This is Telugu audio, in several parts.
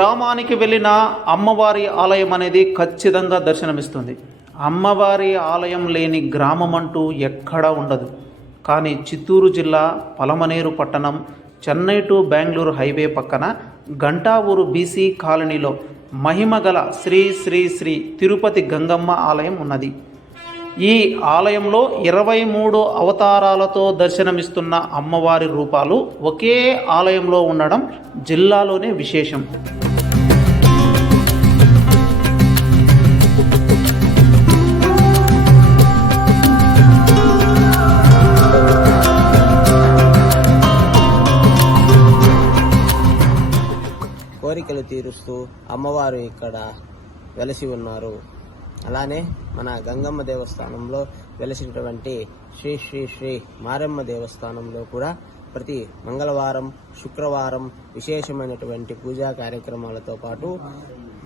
గ్రామానికి వెళ్ళిన అమ్మవారి ఆలయం అనేది ఖచ్చితంగా దర్శనమిస్తుంది. అమ్మవారి ఆలయం లేని గ్రామం అంటూ ఎక్కడా ఉండదు. కానీ చిత్తూరు జిల్లా పలమనేరు పట్టణం చెన్నై టు బెంగళూరు హైవే పక్కన గంటావూరు బీసీ కాలనీలో మహిమగల శ్రీ శ్రీ శ్రీ తిరుపతి గంగమ్మ ఆలయం ఉన్నది. ఈ ఆలయంలో ఇరవై మూడు అవతారాలతో దర్శనమిస్తున్న అమ్మవారి రూపాలు ఒకే ఆలయంలో ఉండడం జిల్లాలోనే విశేషం. తీరుస్తూ అమ్మవారు ఇక్కడ వెలసి ఉన్నారు. అలానే మన గంగమ్మ దేవస్థానంలో వెలసినటువంటి శ్రీ శ్రీ శ్రీ మారమ్మ దేవస్థానంలో కూడా ప్రతి మంగళవారం శుక్రవారం విశేషమైనటువంటి పూజా కార్యక్రమాలతో పాటు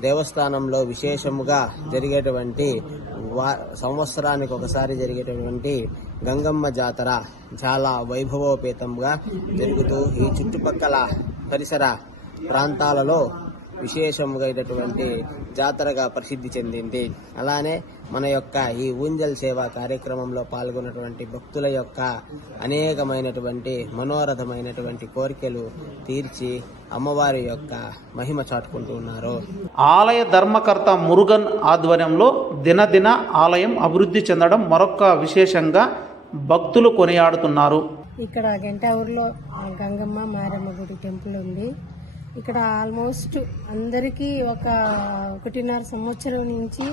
దేవస్థానంలో విశేషముగా జరిగేటువంటి వా- సంవత్సరానికి ఒకసారి జరిగేటటువంటి గంగమ్మ జాతర చాలా వైభవోపేతంగా జరుగుతూ ఈ చుట్టుపక్కల పరిసర ప్రాంతాలలో విశేషంగా అయినటువంటి జాతరగా ప్రసిద్ధి చెందింది. అలానే మన యొక్క ఈ ఊంజల్ సేవా కార్యక్రమంలో పాల్గొన్నటువంటి భక్తుల యొక్క అనేకమైనటువంటి మనోరథమైనటువంటి కోరికలు తీర్చి అమ్మవారి యొక్క మహిమ చాటుకుంటూ ఉన్నారు. ఆలయ ధర్మకర్త మురుగన్ ఆధ్వర్యంలో దినదిన ఆలయం అభివృద్ధి చెందడం మరొక విశేషంగా భక్తులు కొనియాడుతున్నారు. ఇక్కడ గంటావూరులో గంగమ్మ మారమ్మ గుడి టెంపుల్ ఉంది. ఇక్కడ ఆల్మోస్ట్ అందరికీ ఒక ఒకటిన్నర సంవత్సరం నుంచి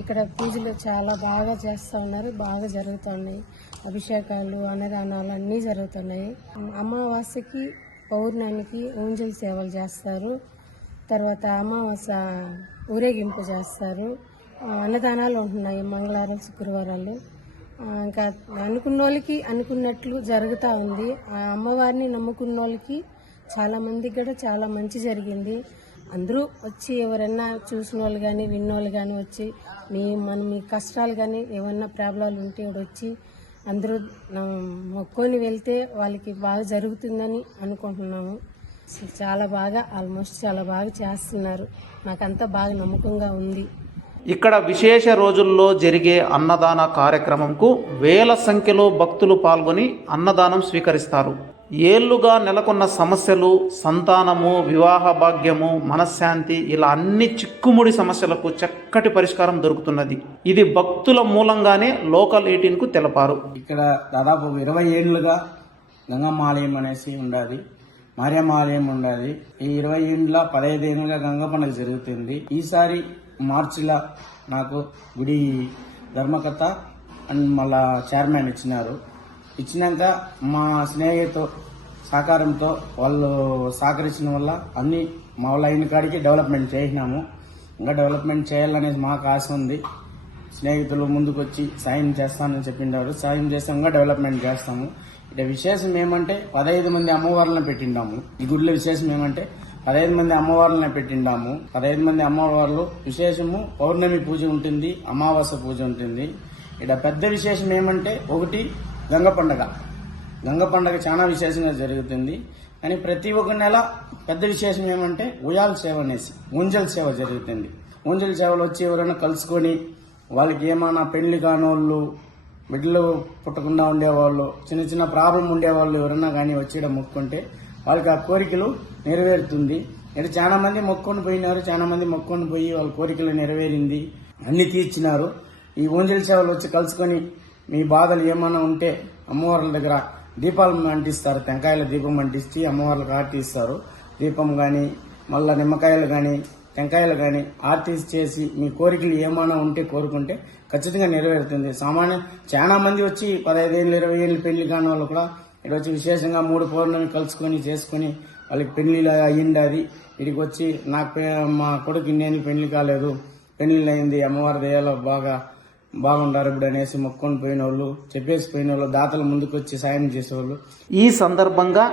ఇక్కడ పూజలు చాలా బాగా చేస్తూ ఉన్నారు బాగా జరుగుతున్నాయి. అభిషేకాలు అన్నదానాలు అన్నీ జరుగుతున్నాయి. అమావాస్యకి పౌర్ణానికి ఊంజల్ సేవలు చేస్తారు. తర్వాత అమావాస్య ఊరేగింపు చేస్తారు. అన్నదానాలు ఉంటున్నాయి మంగళవారం శుక్రవారాలు. ఇంకా అనుకున్న వాళ్ళకి అనుకున్నట్లు జరుగుతూ ఉంది. ఆ అమ్మవారిని నమ్ముకున్న వాళ్ళకి చాలామందికి కూడా చాలా మంచి జరిగింది. అందరూ వచ్చి ఎవరన్నా చూసిన వాళ్ళు కానీ విన్నోళ్ళు కానీ వచ్చి మీ మన మీ కష్టాలు కానీ ఏమన్నా ప్రాబ్లాలు ఉంటే ఇక్కడ వచ్చి అందరూ మొక్కొని వెళ్తే వాళ్ళకి బాగా జరుగుతుందని అనుకుంటున్నాము. చాలా బాగా ఆల్మోస్ట్ చాలా బాగా చేస్తున్నారు. నాకంతా బాగా నమ్మకంగా ఉంది. ఇక్కడ విశేష రోజుల్లో జరిగే అన్నదాన కార్యక్రమంకు వేల సంఖ్యలో భక్తులు పాల్గొని అన్నదానం స్వీకరిస్తారు. ఏళ్ళుగా నెలకొన్న సమస్యలు సంతానము వివాహ భాగ్యము మనశ్శాంతి ఇలా అన్ని చిక్కుముడి సమస్యలకు చక్కటి పరిష్కారం దొరుకుతున్నది. ఇది భక్తుల మూలంగానే లోకల్ ఎయిటీన్కు తెలపారు. ఇక్కడ దాదాపు ఇరవై ఏళ్ళుగా గంగమ్మ ఆలయం అనేసి ఉండాలి మార్యమ్మ ఆలయం ఉండాది. ఈ ఇరవై ఏళ్ళ పదహైదు ఏళ్ళుగా గంగ పండుగ జరుగుతుంది. ఈసారి మార్చిలో నాకు గుడి ధర్మకథ అండ్ మళ్ళా చైర్మన్ ఇచ్చినారు. ఇచ్చినాక మా స్నేహితు సహకారంతో వాళ్ళు సహకరించిన వల్ల అన్ని మా లైన్ కాడికి డెవలప్మెంట్ చేసినాము. ఇంకా డెవలప్మెంట్ చేయాలనేది మాకు ఆశ ఉంది. స్నేహితులు ముందుకొచ్చి సాయం చేస్తానని చెప్పిండారు. సాయం చేస్తాం ఇంకా డెవలప్మెంట్ చేస్తాము. ఇక విశేషం ఏమంటే పదహైదు మంది అమ్మవార్లను పెట్టిండాము. ఈ గుడిలో విశేషం ఏమంటే పదహైదు మంది అమ్మవార్లను పెట్టిండాము. పదహైదు మంది అమ్మవార్లు విశేషము పౌర్ణమి పూజ ఉంటుంది అమావాస్య పూజ ఉంటుంది. ఇక్కడ పెద్ద విశేషం ఏమంటే ఒకటి గంగ పండగ. గంగ పండగ చాలా విశేషంగా జరుగుతుంది. కానీ ప్రతి ఒక్క నెల పెద్ద విశేషం ఏమంటే ఉయాల సేవ అనేసి ఉంజల సేవ జరుగుతుంది. ఉంజల సేవలు వచ్చి ఎవరైనా కలుసుకొని వాళ్ళకి ఏమైనా పెళ్ళి కానోళ్ళు బిడ్డలు పుట్టకుండా ఉండేవాళ్ళు చిన్న చిన్న ప్రాబ్లం ఉండేవాళ్ళు ఎవరైనా కానీ వచ్చేయడం మొక్కుంటే వాళ్ళకి ఆ కోరికలు నెరవేరుతుంది. ఇక్కడ చాలా మంది మొక్కొని పోయినారు చాలా మంది మొక్కొని పోయి వాళ్ళ కోరికలు నెరవేరింది. అన్ని తీర్చినారు. ఈ ఊంజల సేవలు వచ్చి కలుసుకొని మీ బాధలు ఏమైనా ఉంటే అమ్మవార్ల దగ్గర దీపాలు అంటిస్తారు టెంకాయల దీపం అంటించి అమ్మవార్లకు ఆర్తి ఇస్తారు. దీపం కానీ మళ్ళా నిమ్మకాయలు కానీ టెంకాయలు కానీ ఆర్తి చేసి మీ కోరికలు ఏమైనా ఉంటే కోరుకుంటే ఖచ్చితంగా నెరవేరుతుంది. సామాన్య చాలా మంది వచ్చి పదహైదు ఏళ్ళు ఇరవై ఏళ్ళు పెళ్ళి కాని వాళ్ళు కూడా ఇక్కడ వచ్చి విశేషంగా మూడు పౌర్ణమి కలుసుకొని చేసుకొని వాళ్ళకి పెళ్ళిలు అయ్యింది ఇక్కడికి వచ్చి నాకు మా కొడుకు ఇన్నేళ్ళు పెళ్ళి కాలేదు. పెళ్ళిళ్ళు అయింది. అమ్మవారి దయలో బాగా బాగుండారు ఇప్పుడు అనేసి మొక్కొని పోయిన వాళ్ళు చెప్పేసి పోయిన వాళ్ళు దాతలు ముందుకు వచ్చి సాయం చేసేవాళ్ళు. ఈ సందర్భంగా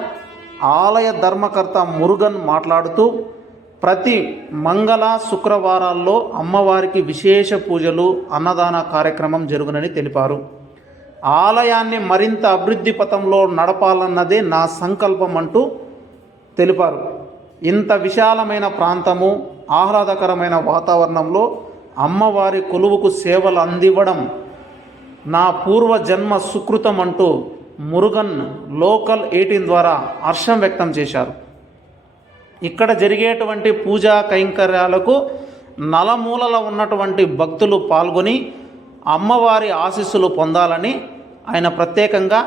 ఆలయ ధర్మకర్త మురుగన్ మాట్లాడుతూ ప్రతి మంగళ శుక్రవారాల్లో అమ్మవారికి విశేష పూజలు అన్నదాన కార్యక్రమం జరుగునని తెలిపారు. ఆలయాన్ని మరింత అభివృద్ధి పథంలో నడపాలన్నదే నా సంకల్పం అంటూ తెలిపారు. ఇంత విశాలమైన ప్రాంతము ఆహ్లాదకరమైన వాతావరణంలో అమ్మవారి కొలువుకు సేవలు అందివ్వడం నా పూర్వ జన్మ సుకృతం అంటూ మురుగన్ లోకల్ ఎయిటీన్ ద్వారా హర్షం వ్యక్తం చేశారు. ఇక్కడ జరిగేటువంటి పూజా కైంకర్యాలకు నలమూలల ఉన్నటువంటి భక్తులు పాల్గొని అమ్మవారి ఆశీస్సులు పొందాలని ఆయన ప్రత్యేకంగా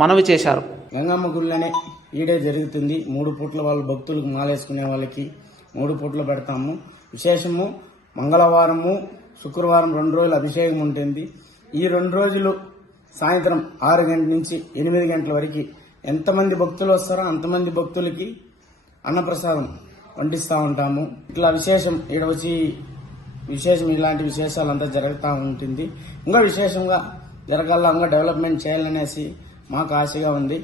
మనవి చేశారు. గంగమ్మ గుళ్ళనే ఈడే జరుగుతుంది. మూడు పూట్ల వాళ్ళ భక్తులకు మాలేసుకునే వాళ్ళకి మూడు పూట్లు పెడతాము. విశేషము మంగళవారము శుక్రవారం రెండు రోజులు అభిషేకం ఉంటుంది. ఈ రెండు రోజులు సాయంత్రం ఆరు గంటల నుంచి ఎనిమిది గంటల వరకు ఎంతమంది భక్తులు వస్తారో అంతమంది భక్తులకి అన్నప్రసాదం వండిస్తూ ఉంటాము. ఇట్లా విశేషం ఇక్కడ వచ్చి విశేషం ఇలాంటి విశేషాలు అంతా జరుగుతూ ఉంటుంది. ఇంకా విశేషంగా జరగాల ఇంకా డెవలప్మెంట్ చేయాలనేసి మాకు ఆశగా ఉంది.